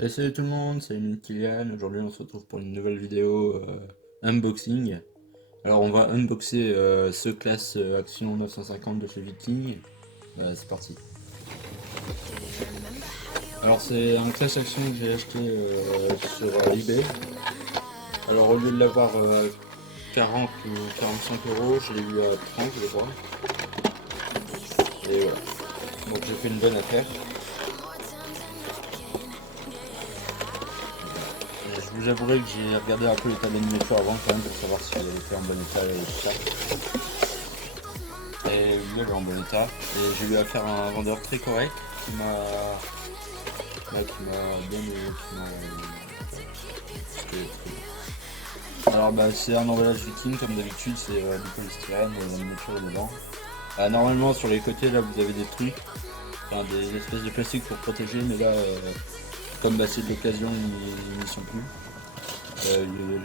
Et salut tout le monde, c'est Kylian. Aujourd'hui, on se retrouve pour une nouvelle vidéo unboxing. Alors, on va unboxer ce classe Action 950 de chez Viking. C'est parti. Alors, c'est un classe Action que j'ai acheté sur eBay. Alors, au lieu de l'avoir 40 ou 45 euros, je l'ai eu à 30, je crois. Et voilà. Donc, j'ai fait une bonne affaire. Je vous avouerai que j'ai regardé un peu l'état de la miniature avant quand même pour savoir si elle était en bon état et tout ça. Et lui, elle est en bon état. Et j'ai eu affaire à un vendeur très correct qui m'a bien c'était très bien. Alors bah c'est un emballage Viking comme d'habitude, c'est du polystyrène, la miniature est dedans. Normalement sur les côtés là vous avez des trucs, enfin des espèces de plastique pour protéger, mais là comme bah, c'est de l'occasion ils n'y sont plus.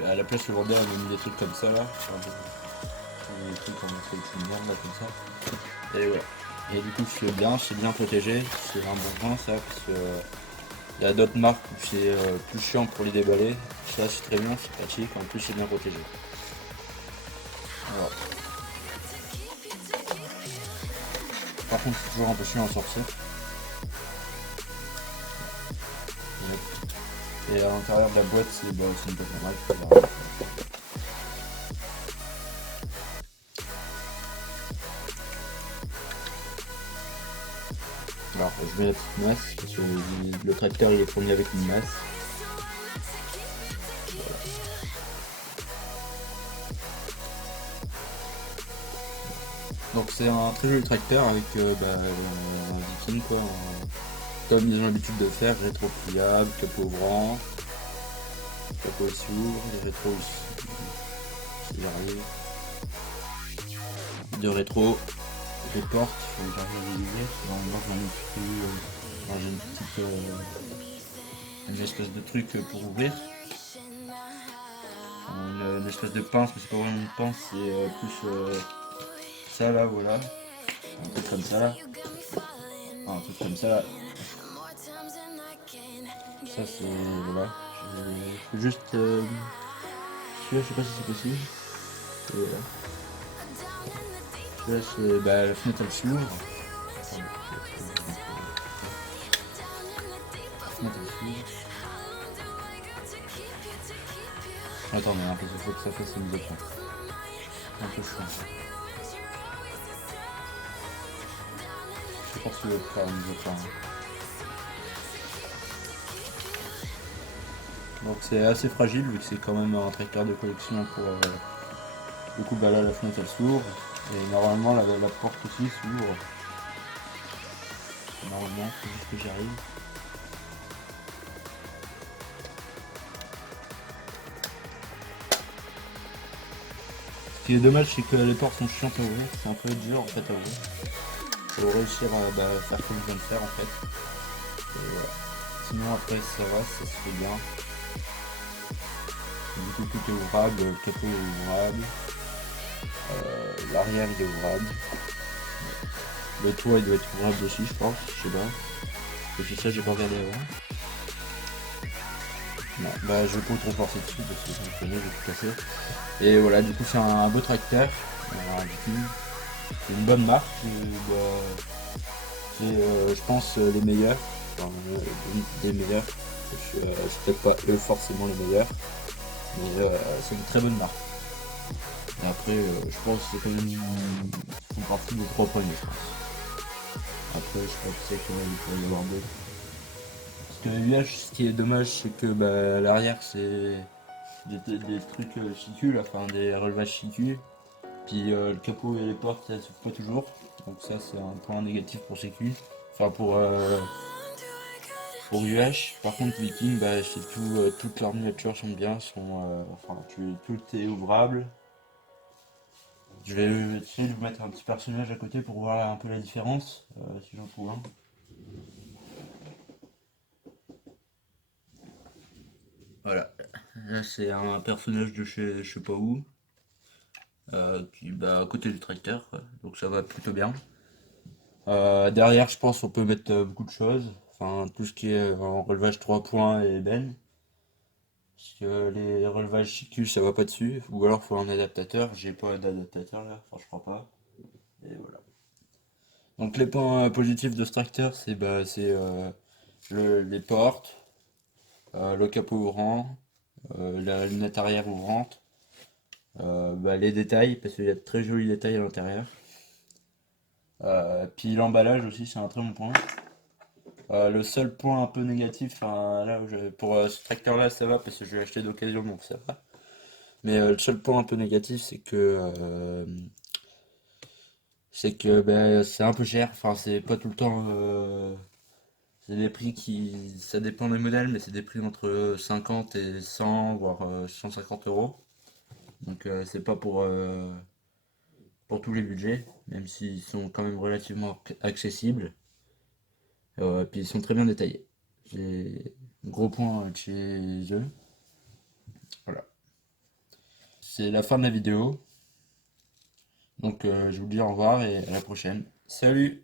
À la place le vendeur il m'a mis des trucs comme ça là, enfin, des trucs en solution de merde là comme ça. Et voilà. Et du coup c'est bien protégé, c'est un bon point ça parce que il y a d'autres marques où c'est plus chiant pour les déballer. Ça c'est très bien, c'est pratique, en plus c'est bien protégé. Voilà. Par contre c'est toujours un peu chiant à sortir. Et à l'intérieur de la boîte c'est une boîte normale. Alors je mets la petite masse, parce que le tracteur il est fourni avec une masse. Donc c'est un très joli tracteur avec un Viking quoi, comme ils ont l'habitude de faire, rétro pliable, capot ouvrant, capot ici ouvre, les rétros ici, c'est arrivé. De rétro, les portes, faut que j'arrive à les ouvrir. Normalement j'en ai plus, j'ai une petite une espèce de truc pour ouvrir. Une espèce de pince, mais c'est pas vraiment une pince, c'est plus ça là, voilà. Un truc comme ça là. Un truc comme ça là. Ça c'est. Voilà. Je peux juste. Celui-là, je sais pas si c'est possible. Et voilà. Celui-là, c'est. Bah, la fenêtre elle s'ouvre. Attends, la fenêtre elle s'ouvre. Attends, mais un peu, il faut que ça fasse une option. Un peu chiant. Je sais pas si je vais faire une option. Donc c'est assez fragile vu que c'est quand même un tracteur de collection pour. Du coup, bah là, la fenêtre elle s'ouvre. Et normalement, la porte aussi s'ouvre. Normalement, faut juste que j'y arrive. Ce qui est dommage, c'est que les portes sont chiantes à ouvrir. C'est un peu dur en fait à ouvrir. Faut réussir à faire comme je viens de faire en fait. Et voilà. Sinon, après, ça va, ça se fait bien. Du coup, tout est ouvrable. Le capot est ouvrable. L'arrière il est ouvrable. Le toit il doit être ouvrable aussi, je pense. Je sais pas. Et puis ça, j'ai pas regardé avant. Non, bah je vais pas trop forcer dessus parce que je connais, je vais tout casser. Et voilà, du coup c'est un beau tracteur. Du coup, c'est une bonne marque. C'est je pense les meilleurs. Enfin, des meilleurs. C'est peut-être pas eux forcément les meilleurs. Mais c'est une très bonne marque. Et après, je pense que c'est quand même ils font partie des trois premiers, je pense. Après, je crois que c'est qu'il pourrait y avoir d'autres. Parce que l'UH, ce qui est dommage, c'est que bah, l'arrière, c'est des trucs chicu, là, enfin des relevages chicu. Puis le capot et les portes, elles s'ouvrent pas toujours. Donc ça, c'est un point négatif pour CQ. Enfin, pour UH. Par contre, Viking, bah, c'est tout, toutes leurs miniatures sont bien. Enfin, tout est ouvrable. Je vais essayer de vous mettre un petit personnage à côté pour voir un peu la différence, si j'en trouve un. Voilà. Là, c'est un personnage de chez je sais pas où, qui bah, à côté du tracteur, quoi. Donc ça va plutôt bien. Derrière, je pense on peut mettre beaucoup de choses. enfin tout ce qui est en relevage 3 points et ébène. Parce que les relevages CQ ça va pas dessus, ou alors faut un adaptateur, j'ai pas d'adaptateur là, enfin je crois pas. Et voilà. Donc les points positifs de ce tracteur c'est les portes, le capot ouvrant, la lunette arrière ouvrante, les détails, parce qu'il y a de très jolis détails à l'intérieur. Puis l'emballage aussi, c'est un très bon point. Le seul point un peu négatif, enfin, là, pour ce tracteur-là, ça va parce que je l'ai acheté d'occasion, donc ça va. Mais le seul point un peu négatif, c'est que c'est un peu cher. Enfin, c'est pas tout le temps. C'est des prix qui, ça dépend des modèles, mais c'est des prix entre 50 et 100, voire 150 euros. Donc c'est pas pour tous les budgets, même s'ils sont quand même relativement accessibles. Puis ils sont très bien détaillés. J'ai un gros point chez eux. Voilà. C'est la fin de la vidéo. Donc je vous dis au revoir et à la prochaine. Salut!